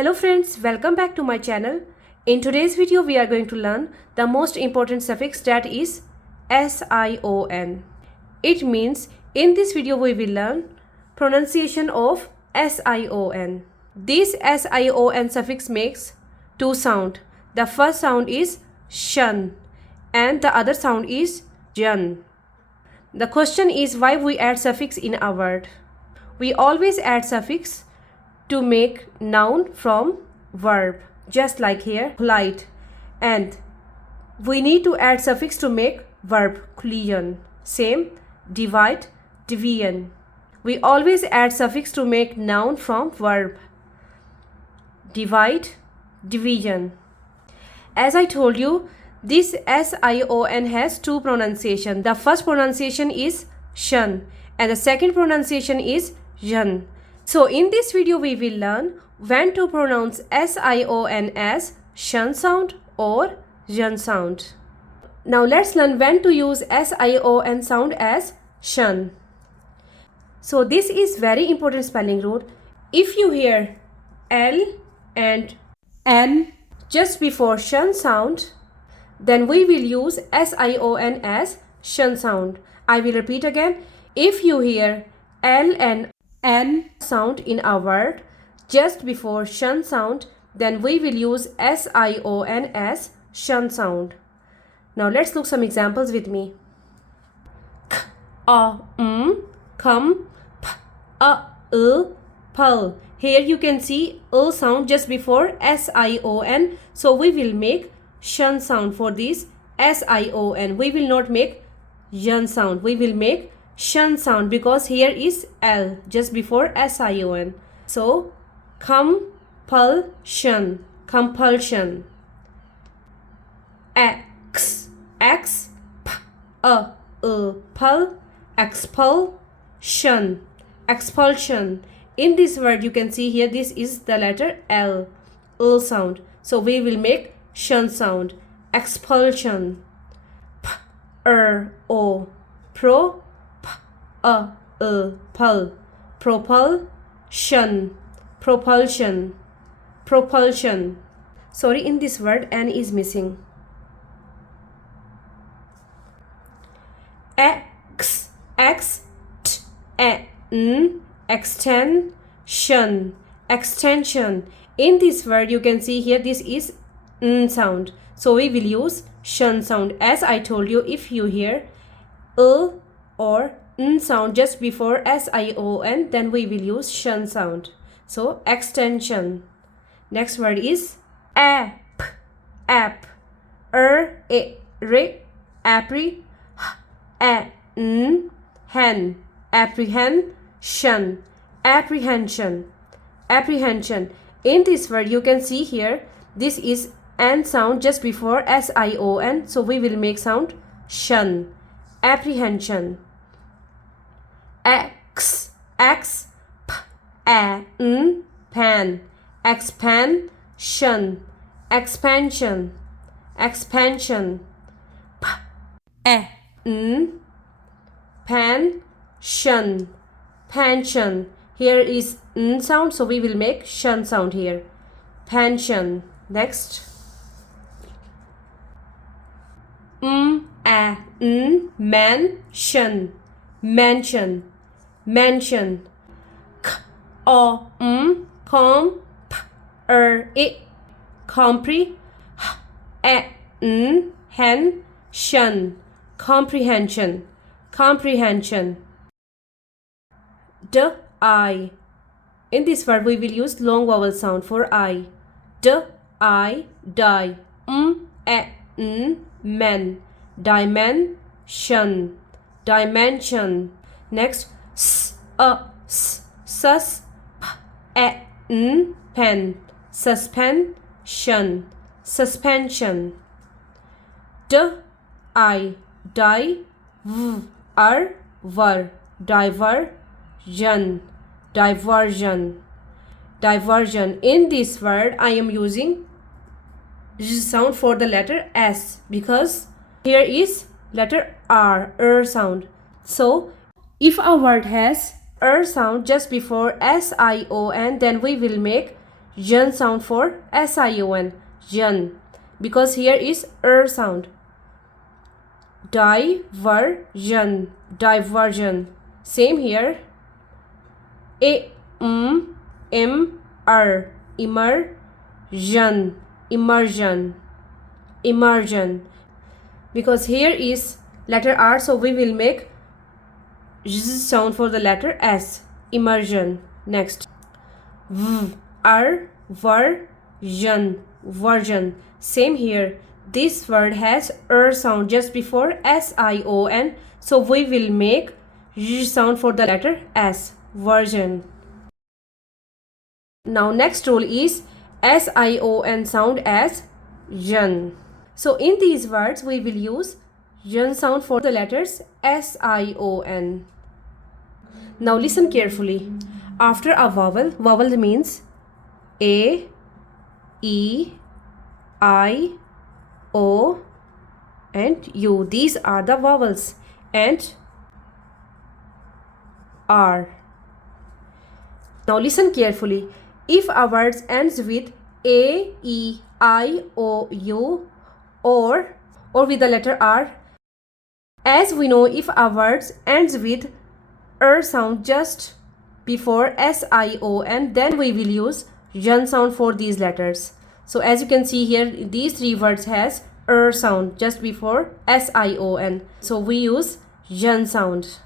Hello friends, welcome back to my channel. In today's video we are going to learn the most important suffix, that is Sion. It means in this video we will learn pronunciation of Sion. This Sion suffix makes two sounds. The first sound is shun and the other sound is zhun. The question is why we add suffix in a word. We always add suffix to make noun from verb, just like here polite, and we need to add suffix to make verb collision. Same divide, division. We always add suffix to make noun from verb, divide, division. As I told you, this Sion has two pronunciation. The first pronunciation is shun and the second pronunciation is zhun. So in this video we will learn when to pronounce Sion as shun sound or zhun sound. Now let's learn when to use Sion sound as shun. So this is very important spelling rule. If you hear L and N just before shun sound, then we will use Sion as shun sound. I will repeat again. If you hear L and N sound in a word just before shun sound, then we will use Sion as shun sound. Now let's look some examples with me. K, a, come, p, a, pal. Here you can see sound just before Sion, so we will make shun sound for this Sion. We will not make zhun sound. We will make shun sound because here is L just before Sion. So compulsion, compulsion. X, p, a, pul, expulsion, expulsion. In this word you can see here this is the letter L sound, so we will make shun sound, expulsion. P, o, pro, pul, propulsion, propulsion, propulsion. Sorry, in this word N is missing. Extension, extension. In this word you can see here this is n sound, so we will use shun sound. As I told you, if you hear or n sound just before Sion, then we will use shun sound. So extension. Next word is app, apprehension, apprehension, apprehension, apprehension. In this word you can see here this is n sound just before Sion, so we will make sound shun, apprehension. Pan, expansion, expansion, expansion. Pension, pension. Here is n sound, so we will make shun sound here. Pension. Next. Mansion, mansion, mansion. Comprehension, comprehension, comprehension. I. In this word we will use long vowel sound for I. I, die. Men, dimension, dimension. Next, sus, pen, suspension, suspension. I, die, ver, diversion, diversion, diversion. In this word I am using sound for the letter S because here is letter R sound. So if a word has sound just before Sion, then we will make zhun sound for sion, zhun, because here is sound. Diversion, diversion. Same here. Immersion, immersion, immersion. Because here is letter R, so we will make z sound for the letter S. Immersion. Next. Version, version. Same here. This word has sound just before sion, so we will make z sound for the letter S. Version. Now next rule is sion sound as zhun. So in these words we will use zhun sound for the letters sion. Now listen carefully. After a vowel, vowel means A, E, I, O and U. These are the vowels. And R. Now listen carefully. If a word ends with A, E, I, O, U or with the letter R, as we know, if a word ends with sound just before sion, then we will use zhun sound for these letters. So as you can see here, these three words has sound just before sion, so we use zhun sound.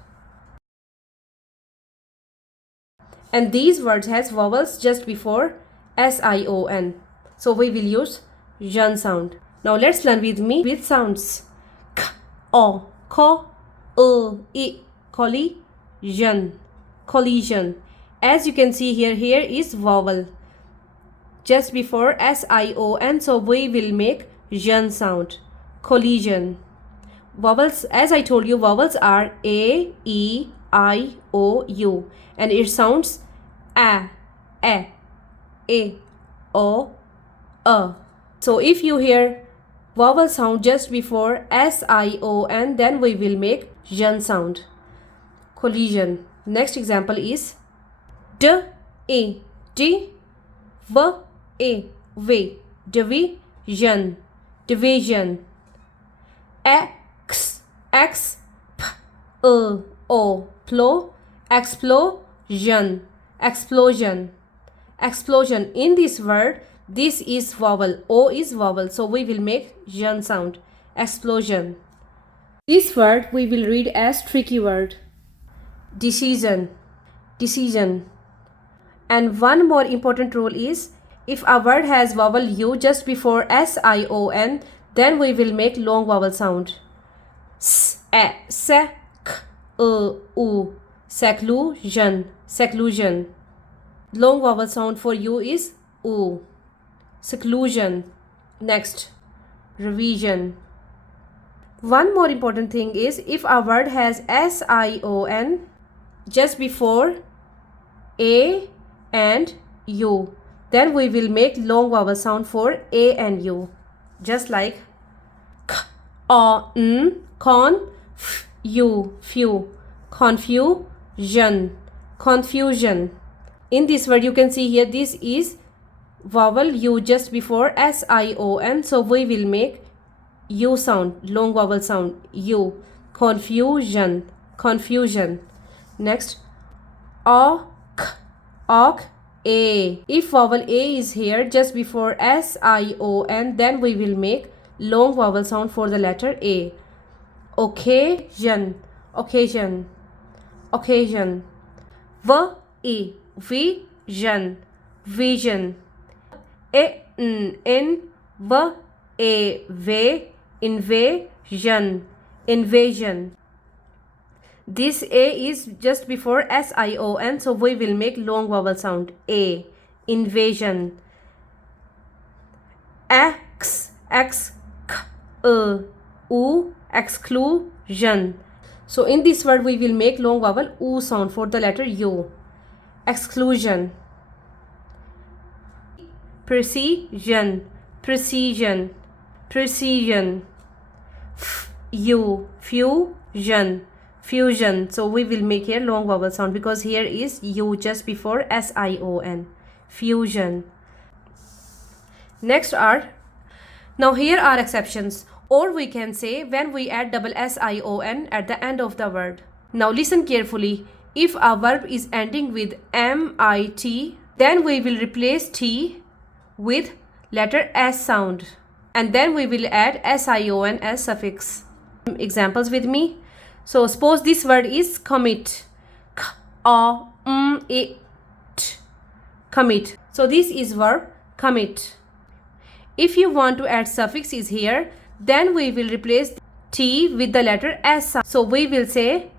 And these words has vowels just before sion, so we will use zhun sound. Now let's learn with me with sounds. K, o, ko, I, collision, collision. As you can see here, here is vowel just before sion, so we will make zhun sound. Collision. Vowels, as I told you, vowels are A, E, I, O, U, and it sounds a, o, So if you hear vowel sound just before sion, then we will make zhun sound. Collision. Next example is d, e, d, v, e, v, division, division. X, p, o, plo, explosion, explosion, explosion. In this word, this is vowel, O is vowel, so we will make zhun sound. Explosion. This word we will read as tricky word. Decision, decision. And one more important rule is, if a word has vowel U just before sion, then we will make long vowel sound. S, e, se, k, u, seclusion, seclusion. Long vowel sound for U is U. Seclusion. Next, revision. One more important thing is, if a word has sion just before A and U, then we will make long vowel sound for A and U. Just like k, o, n, con, f, u, few, confusion, confusion. In this word you can see here, this is vowel U just before sion, so we will make U sound, long vowel sound, U. Confusion, confusion. Next, ok, a. If vowel A is here just before sion, then we will make long vowel sound for the letter A. Occasion, occasion, occasion. V, vision, vision. Invasion, invasion. This A is just before sion, so we will make long vowel sound A. Invasion. X, k, u, exclusion. So in this word we will make long vowel U sound for the letter U. Exclusion. Precision, precision, precision. Fusion, fusion. So we will make here long vowel sound because here is U just before sion. Fusion. Next are, now here are exceptions, or we can say when we add double sion at the end of the word. Now listen carefully. If a verb is ending with mit, then we will replace t with letter s sound, and then we will add sion as suffix. Examples with me. So suppose this word is commit. It. Commit. So this is verb commit. If you want to add suffix is here, then we will replace t with the letter s sound. So we will say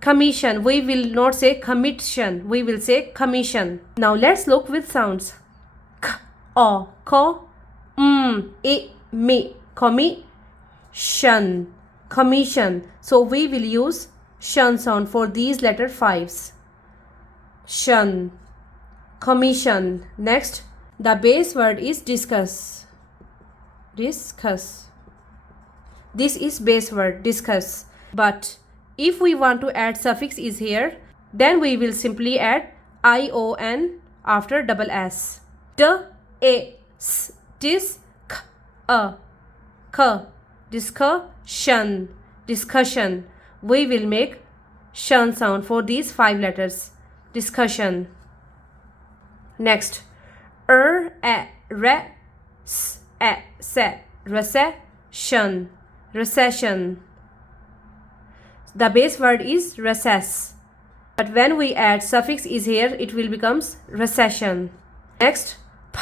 commission. We will not say commission. We will say commission. Now let's look with sounds. K, o, ko, I, mi, commission. Commission. So we will use shun sound for these letter fives. Shun. Commission. Next, the base word is discuss. Discuss. This is base word, discuss. But if we want to add suffix is here, then we will simply add ion after double s. D, a, s, dis, k, a, k, discussion. Discussion. We will make shun sound for these 5 letters. Discussion. Next, a, re, s, se, recession. Recession. The base word is recess, but when we add suffix is here, it will becomes recession. Next, p,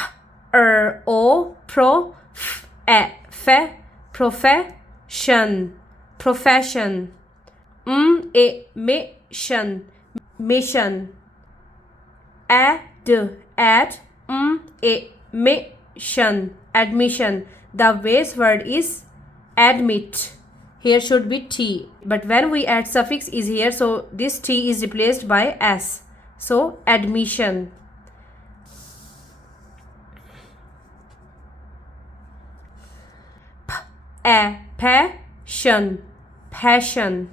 o, pro, f, fe, profession. Profession. Mission. Mission. Add, mission. Admission. The base word is admit. Here should be t, but when we add suffix is here, so this t is replaced by s. So admission. Passion. Passion.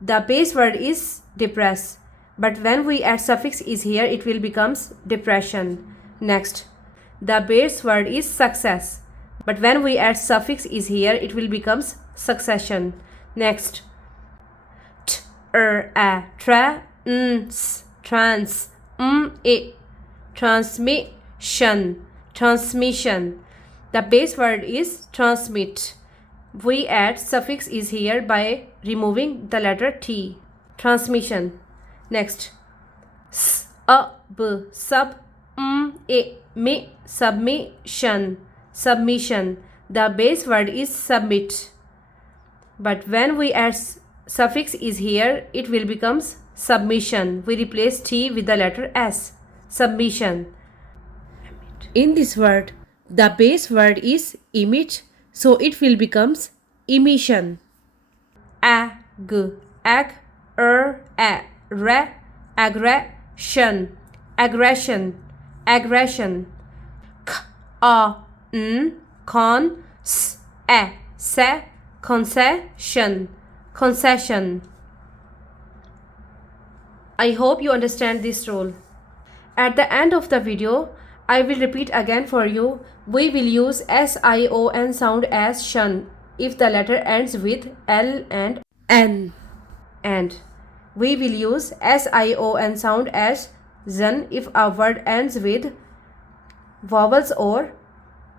The base word is depress, but when we add suffix is here, it will becomes depression. Next, the base word is success, but when we add suffix is here, it will becomes succession. Next, trans, transmission. Transmission. The base word is transmit. We add suffix is here by removing the letter t. Transmission. Next, submission. Submission. The base word is submit, but when we add suffix is here, it will becomes submission. We replace t with the letter s. Submission. In this word, the base word is emit, so it will becomes emission. Aggression. Aggression. Aggression. Concession. Concession. I hope you understand this rule. At the end of the video, I will repeat again for you. We will use sion sound as shun if the letter ends with l and n. And we will use sion sound as zhun if a word ends with vowels or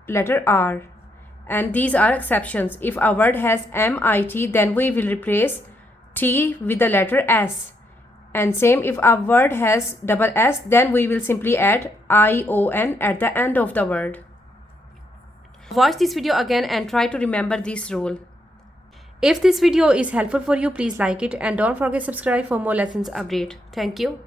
letter r. And these are exceptions. If a word has mit, then we will replace t with the letter s. And same if a word has double s, then we will simply add ion at the end of the word. Watch this video again and try to remember this rule. If this video is helpful for you, please like it and don't forget to subscribe for more lessons update. Thank you.